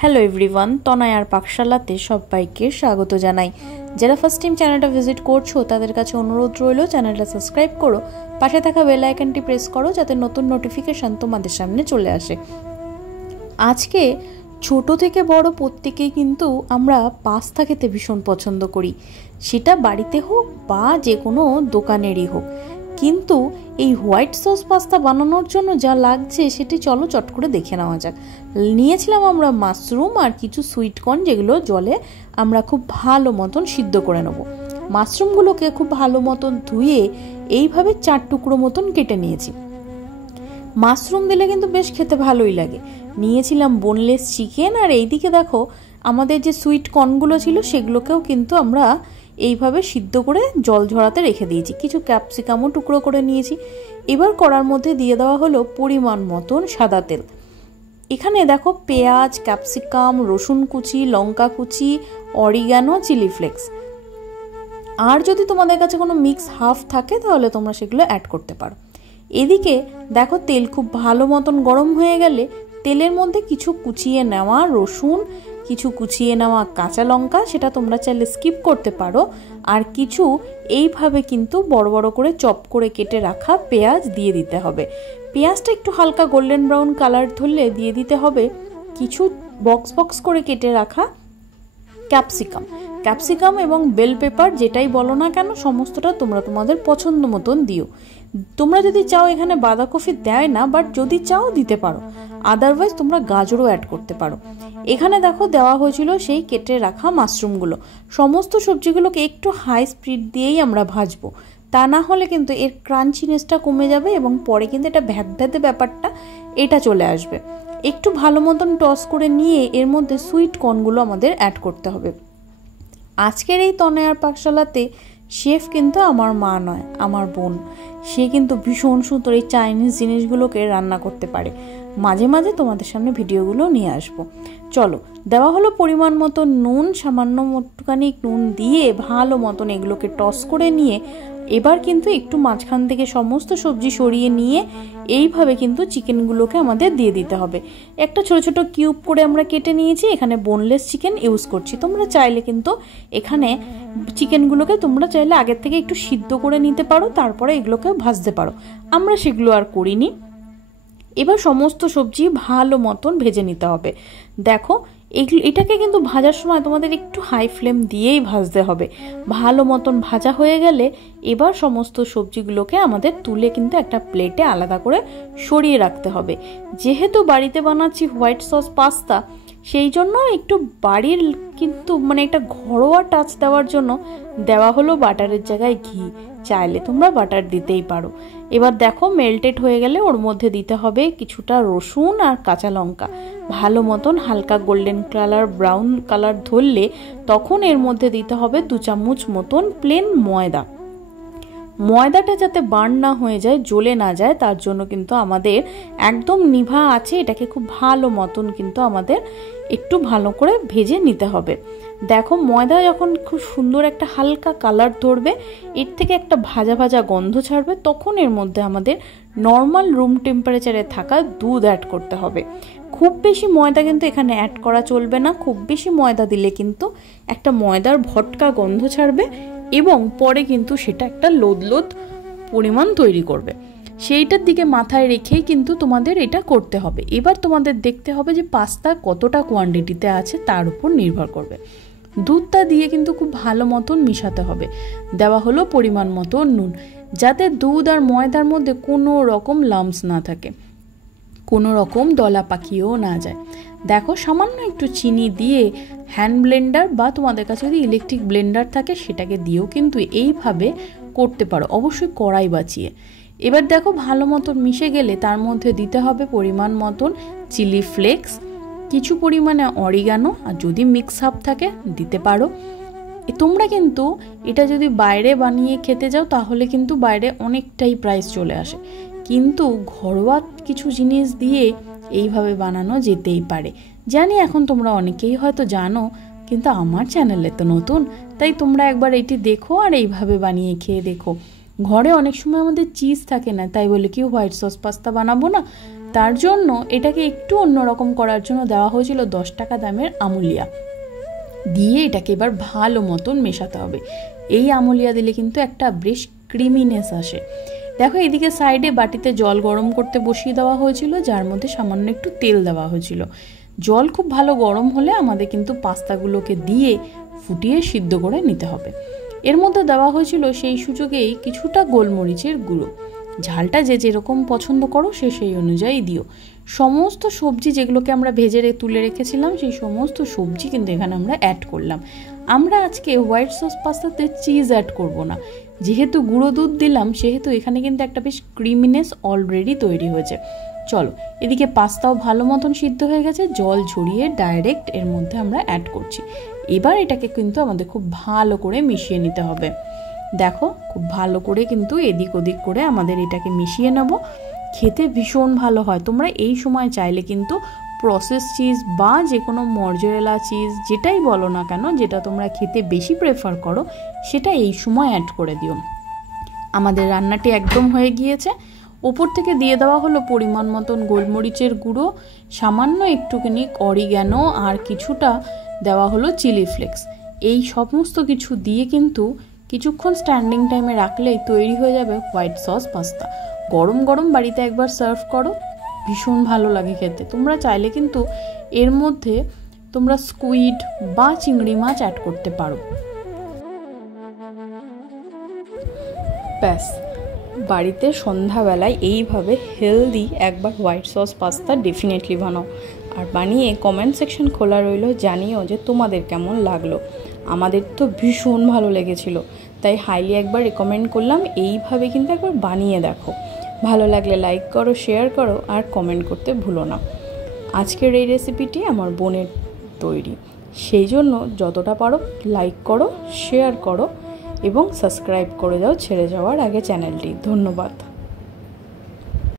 Hello everyone, তনয়ার পাকশালাতে সবাইকে স্বাগত জানাই। যারা ফার্স্ট টাইম চ্যানেলটা ভিজিট করছো তাদের কাছে অনুরোধ রইল চ্যানেলটা সাবস্ক্রাইব করো, পাশে থাকা বেল আইকনটি প্রেস করো যাতে নতুন নোটিফিকেশান তোমাদের সামনে চলে আসে। আজকে ছোট থেকে বড় প্রত্যেকেই কিন্তু আমরা পাস্তা খেতে ভীষণ পছন্দ করি, সেটা বাড়িতে হোক বা যে কোনো দোকানেরই হোক। কিন্তু এই হোয়াইট সস পাস্তা বানানোর জন্য যা লাগছে সেটি চলো চট করে দেখে নেওয়া যাক। নিয়েছিলাম আমরা মাশরুম আর কিছু সুইট কর্ন, যেগুলো জলে আমরা খুব ভালো মতন সিদ্ধ করে নেব। মাশরুমগুলোকে খুব ভালো মতন ধুয়ে এইভাবে 4 টুকরো মতন কেটে নিয়েছি। মাশরুম দিলে কিন্তু বেশ খেতে ভালোই লাগে। নিয়েছিলাম বোনলেস চিকেন, আর এইদিকে দেখো আমাদের যে সুইট কর্নগুলো ছিল সেগুলোকেও কিন্তু আমরা এইভাবে সিদ্ধ করে জল ঝরাতে রেখে দিয়েছি। কিছু ক্যাপসিকামও টুকরো করে নিয়েছি। এবার কড়ার মধ্যে দিয়ে দেওয়া হলো পরিমাণ মতন সাদা তেল। এখানে দেখো পেঁয়াজ, ক্যাপসিকাম, রসুন কুচি, লঙ্কা কুচি, অরিগানো, চিলি ফ্লেক্স, আর যদি তোমাদের কাছে কোনো মিক্স হাফ থাকে তাহলে তোমরা সেগুলো অ্যাড করতে পারো। এদিকে দেখো তেল খুব ভালো মতন গরম হয়ে গেলে তেলের মধ্যে কিছু কুচিয়ে নেওয়া রসুন, কিছু কুচিয়ে নেওয়া কাঁচা লঙ্কা, সেটা তোমরা চাইলে স্কিপ করতে পারো, আর কিছু এইভাবে কিন্তু বড় বড় করে চপ করে কেটে রাখা পেঁয়াজ দিয়ে দিতে হবে। পেঁয়াজটা একটু হালকা গোল্ডেন ব্রাউন কালার ধরলে দিয়ে দিতে হবে কিছু বক্স বক্স করে কেটে রাখা ক্যাপসিকাম এবং বেল পেপার, যেটাই বলো না কেন সমস্তটা তোমরা তোমাদের পছন্দ মতন দিও। তোমরা যদি চাও এখানে বাঁধাকপি দেয় না, বাট যদি চাও দিতে পারো, আদারওয়াইজ তোমরা গাজরও অ্যাড করতে পারো। এখানে দেখো দেওয়া হয়েছিল সেই কেটে রাখা মাশরুমগুলো। সমস্ত সবজিগুলোকে একটু হাই স্পিড দিয়েই আমরা ভাজবো, তা না হলে কিন্তু এর ক্রাঞ্চিনেসটা কমে যাবে এবং পরে কিন্তু এটা ভ্যাদভ্যাদে ব্যাপারটা এটা চলে আসবে। একটু ভালো মতন টস করে নিয়ে এর মধ্যে সুইট কর্নগুলো আমাদের অ্যাড করতে হবে। আজকের এই তনয়ার পাকশালাতে শেফ কিন্তু আমার মা নয়, আমার বোন। সে কিন্তু ভীষণ সুন্দর এই চাইনিজ জিনিসগুলোকে রান্না করতে পারে। মাঝে মাঝে তোমাদের সামনে ভিডিওগুলো নিয়ে আসবো। চলো, দেওয়া হলো পরিমাণ মতো নুন, সামান্য একটুখানি নুন দিয়ে ভালো মতন এগুলোকে টস করে নিয়ে এবার কিন্তু একটু মাঝখান থেকে সমস্ত সবজি সরিয়ে নিয়ে এইভাবে কিন্তু চিকেনগুলোকে আমাদের দিয়ে দিতে হবে। একটা ছোট ছোট কিউব করে আমরা কেটে নিয়েছি। এখানে বোনলেস চিকেন ইউজ করছি। তোমরা চাইলে কিন্তু এখানে চিকেনগুলোকে তোমরা চাইলে আগের থেকে একটু সিদ্ধ করে নিতে পারো, তারপরে এগুলোকে ভাজতে পারো। আমরা সেগুলো আর করিনি। এবার সমস্ত সবজি ভালো মতন ভেজে নিতে হবে। দেখো এটাকে কিন্তু ভাজার সময় তোমাদের একটু হাই ফ্লেম দিয়েই ভাজতে হবে। ভালো মতন ভাজা হয়ে গেলে এবার সমস্ত সবজিগুলোকে আমাদের তুলে কিন্তু একটা প্লেটে আলাদা করে সরিয়ে রাখতে হবে। যেহেতু বাড়িতে বানাচ্ছি হোয়াইট সস পাস্তা, সেই জন্য একটু বাড়ির কিন্তু একটা ঘরোয়া টাচ দেওয়ার জন্য দেওয়া হলো বাটারের জায়গায় ঘি। চাইলে তোমরা বাটার দিতেই পারো। এবার দেখো মেল্টেড হয়ে গেলে ওর মধ্যে দিতে হবে কিছুটা রসুন আর কাঁচা লঙ্কা। ভালো মতন হালকা গোল্ডেন কালার ব্রাউন কালার ধরলে তখন এর মধ্যে দিতে হবে 2 চামচ মতন প্লেন ময়দা। ময়দাটা যাতে বার্ন না হয়ে যায়, জ্বলে না যায়, তার জন্য কিন্তু আমাদের একদম নিভা আছে এটাকে খুব ভালো মতন কিন্তু আমাদের একটু ভালো করে ভেজে নিতে হবে। দেখো ময়দা যখন খুব সুন্দর একটা হালকা কালার ধরবে, এর থেকে একটা ভাজা ভাজা গন্ধ ছাড়বে, তখন এর মধ্যে আমাদের নর্মাল রুম টেম্পারেচারে থাকা দুধ অ্যাড করতে হবে। খুব বেশি ময়দা কিন্তু এখানে অ্যাড করা চলবে না। খুব বেশি ময়দা দিলে কিন্তু একটা ময়দার ভটকা গন্ধ ছাড়বে এবং পরে কিন্তু সেটা একটা লোদ লোদ পরিমাণ তৈরি করবে। সেইটার দিকে মাথায় রেখেই কিন্তু তোমাদের এটা করতে হবে। এবার তোমাদের দেখতে হবে যে পাস্তা কতটা কোয়ান্টিটিতে আছে তার উপর নির্ভর করবে। দুধটা দিয়ে কিন্তু খুব ভালো মতন মিশাতে হবে। দেওয়া হলো পরিমাণ মতো নুন, যাতে দুধ আর ময়দার মধ্যে কোনো রকম লাম্পস না থাকে, কোনো রকম দলা পাকিয়েও না যায়। দেখো সামান্য একটু চিনি দিয়ে হ্যান্ড ব্লেন্ডার বা তোমাদের কাছে যদি ইলেকট্রিক ব্লেন্ডার থাকে সেটাকে দিয়েও কিন্তু এইভাবে করতে পারো, অবশ্যই কড়াই বাঁচিয়ে। এবার দেখো ভালো মতন মিশে গেলে তার মধ্যে দিতে হবে পরিমাণ মতন চিলি ফ্লেক্স, কিছু পরিমাণে অরিগানো, আর যদি মিক্স আপ থাকে দিতে পারো। তোমরা কিন্তু এটা যদি বাইরে বানিয়ে খেতে যাও তাহলে কিন্তু বাইরে অনেকটাই প্রাইস চলে আসে, কিন্তু ঘরোয়া কিছু জিনিস দিয়ে এইভাবে বানানো যেতেই পারে। জানি এখন তোমরা অনেকেই হয়তো জানো, কিন্তু আমার চ্যানেলে তো নতুন, তাই তোমরা একবার এটি দেখো আর এইভাবে বানিয়ে খেয়ে দেখো। ঘরে অনেক সময় আমাদের চিজ থাকে না, তাই বলে কি হোয়াইট সস পাস্তা বানাবো না, তার জন্য এটাকে একটু অন্যরকম করার জন্য দেওয়া হয়েছিল 10 টাকা দামের আমুলিয়া দিয়ে এটাকে এবার ভালো মতন মেশাতে হবে। এই আমুলিয়া দিলে কিন্তু একটা বেশ ক্রিমিনেস আসে। দেখো এদিকে সাইডে বাটিতে জল গরম করতে বসিয়ে দেওয়া হয়েছিল, যার মধ্যে সামান্য একটু তেল দেওয়া হয়েছিল। জল খুব ভালো গরম হলে আমাদের কিন্তু পাস্তাগুলোকে দিয়ে ফুটিয়ে সিদ্ধ করে নিতে হবে। এর মধ্যে দেওয়া হয়েছিল সেই সুযোগেই কিছুটা গোলমরিচের গুঁড়ো। ঝালটা যে যেরকম পছন্দ করো সে সেই অনুযায়ী দিও। সমস্ত সবজি যেগুলোকে আমরা ভেজে তুলে রেখেছিলাম সেই সমস্ত সবজি কিন্তু এখানে আমরা অ্যাড করলাম। আমরা আজকে হোয়াইট সস পাস্তাতে চিজ অ্যাড করব না, যেহেতু গুঁড়ো দুধ দিলাম সেহেতু এখানে কিন্তু একটা বেশ ক্রিমিনেস অলরেডি তৈরি হয়েছে। চলো, এদিকে পাস্তাও ভালো মতন সিদ্ধ হয়ে গেছে, জল ঝরিয়ে ডাইরেক্ট এর মধ্যে আমরা অ্যাড করছি। এবার এটাকে কিন্তু আমাদের খুব ভালো করে মিশিয়ে নিতে হবে। দেখো খুব ভালো করে কিন্তু এদিক ওদিক করে আমাদের এটাকে মিশিয়ে নেব। খেতে ভীষণ ভালো হয়। তোমরা এই সময় চাইলে কিন্তু প্রসেস চিজ বা যে কোনো মরজরেলা চিজ যেটাই বলো না কেন, যেটা তোমরা খেতে বেশি প্রেফার করো সেটা এই সময় অ্যাড করে দিও। আমাদের রান্নাটি একদম হয়ে গিয়েছে। ওপর থেকে দিয়ে দেওয়া হলো পরিমাণ মতন গোলমরিচের গুঁড়ো, সামান্য একটুখানি অরিগ্যানো আর কিছুটা দেওয়া হলো চিলি ফ্লেক্স। এই সমস্ত কিছু দিয়ে কিন্তু কিছুক্ষণ স্ট্যান্ডিং টাইমে রাখলেই তৈরি হয়ে যাবে হোয়াইট সস পাস্তা। গরম গরম বাড়িতে একবার সার্ভ করো, ভীষণ ভালো লাগে খেতে। তোমরা চাইলে কিন্তু এর মধ্যে তোমরা স্কুইড বা চিংড়ি মাছ অ্যাড করতে পারো। ব্যাস, বাড়িতে সন্ধ্যাবেলায় এইভাবে হেলদি একবার হোয়াইট সস পাস্তা ডেফিনেটলি বানাও। আর বানিয়ে কমেন্ট সেকশন খোলা রইল, জানিও যে তোমাদের কেমন লাগলো। আমাদের তো ভীষণ ভালো লেগেছিল, তাই হাইলি একবার রেকমেন্ড করলাম এইভাবে কিন্তু একবার বানিয়ে দেখো। ভালো লাগলে লাইক করো, শেয়ার করো আর কমেন্ট করতে ভুলো না। আজকের এই রেসিপিটি আমার বোনের তৈরি, সেই জন্য যতটা পারো লাইক করো, শেয়ার করো এবং সাবস্ক্রাইব করে দাও ছেড়ে যাওয়ার আগে চ্যানেলটি। ধন্যবাদ।